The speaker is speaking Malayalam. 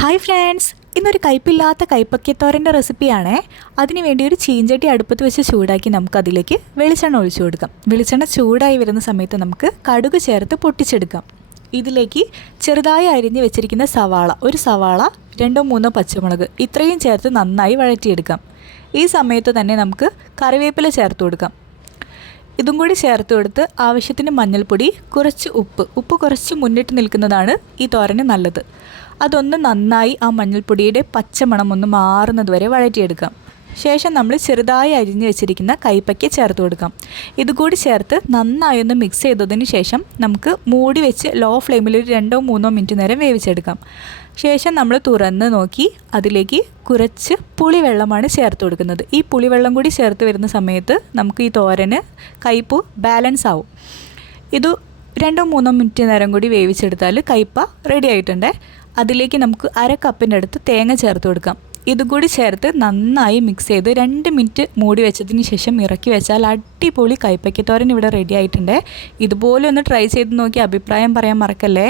ഹായ് ഫ്രണ്ട്സ് ഇന്നൊരു കയ്പില്ലാത്ത കൈപ്പക്കത്തോരന്റെ റെസിപ്പിയാണേ അതിനുവേണ്ടി ഒരു ചീഞ്ചട്ടി അടുപ്പത്ത് വെച്ച് ചൂടാക്കി നമുക്ക് അതിലേക്ക് വെളിച്ചെണ്ണ ഒഴിച്ചു കൊടുക്കാം. വെളിച്ചെണ്ണ ചൂടായി വരുന്ന സമയത്ത് നമുക്ക് കടുക് ചേർത്ത് പൊട്ടിച്ചെടുക്കാം. ഇതിലേക്ക് ചെറുതായി അരിഞ്ഞ് വെച്ചിരിക്കുന്ന സവാള ഒരു സവാള രണ്ടോ മൂന്നോ പച്ചമുളക് ഇത്രയും ചേർത്ത് നന്നായി വഴറ്റിയെടുക്കാം. ഈ സമയത്ത് തന്നെ നമുക്ക് കറിവേപ്പില ചേർത്ത് കൊടുക്കാം. ഇതും കൂടി ചേർത്ത് കൊടുത്ത് ആവശ്യത്തിന് മഞ്ഞൾപ്പൊടി കുറച്ച് ഉപ്പ്. ഉപ്പ് കുറച്ച് മുന്നിട്ട് നിൽക്കുന്നതാണ് ഈ തോരന് നല്ലത്. അതൊന്ന് നന്നായി ആ മഞ്ഞൾപ്പൊടിയുടെ പച്ചമണം ഒന്ന് മാറുന്നത് വരെ വഴറ്റിയെടുക്കാം. ശേഷം നമ്മൾ ചെറുതായി അരിഞ്ഞു വെച്ചിരിക്കുന്ന കൈപ്പയ്ക്ക് ചേർത്ത് കൊടുക്കാം. ഇതുകൂടി ചേർത്ത് നന്നായി ഒന്ന് മിക്സ് ചെയ്തതിന് ശേഷം നമുക്ക് മൂടി വെച്ച് ലോ ഫ്ലെയിമിൽ ഒരു രണ്ടോ മൂന്നോ മിനിറ്റ് നേരം വേവിച്ചെടുക്കാം. ശേഷം നമ്മൾ തുറന്ന് നോക്കി അതിലേക്ക് കുറച്ച് പുളിവെള്ളമാണ് ചേർത്ത് കൊടുക്കുന്നത്. ഈ പുളിവെള്ളം കൂടി ചേർത്ത് വരുന്ന സമയത്ത് നമുക്ക് ഈ തോരന് കയ്പ് ബാലൻസ് ആവും. ഇത് രണ്ടോ മൂന്നോ മിനിറ്റ് നേരം കൂടി വേവിച്ചെടുത്താൽ കയ്പ റെഡി ആയിട്ടുണ്ട്. അതിലേക്ക് നമുക്ക് അര കപ്പിന്റെ അടുത്ത് തേങ്ങ ചേർത്ത് കൊടുക്കാം. ഇതുകൂടി ചേർത്ത് നന്നായി മിക്സ് ചെയ്ത് രണ്ട് മിനിറ്റ് മൂടി വെച്ചതിന് ശേഷം ഇറക്കി വെച്ചാൽ അടിപൊളി കൈപ്പയ്ക്കത്തോരൻ ഇവിടെ റെഡി ആയിട്ടുണ്ട്. ഇതുപോലെ ഒന്ന് ട്രൈ ചെയ്ത് നോക്കി അഭിപ്രായം പറയാൻ മറക്കല്ലേ?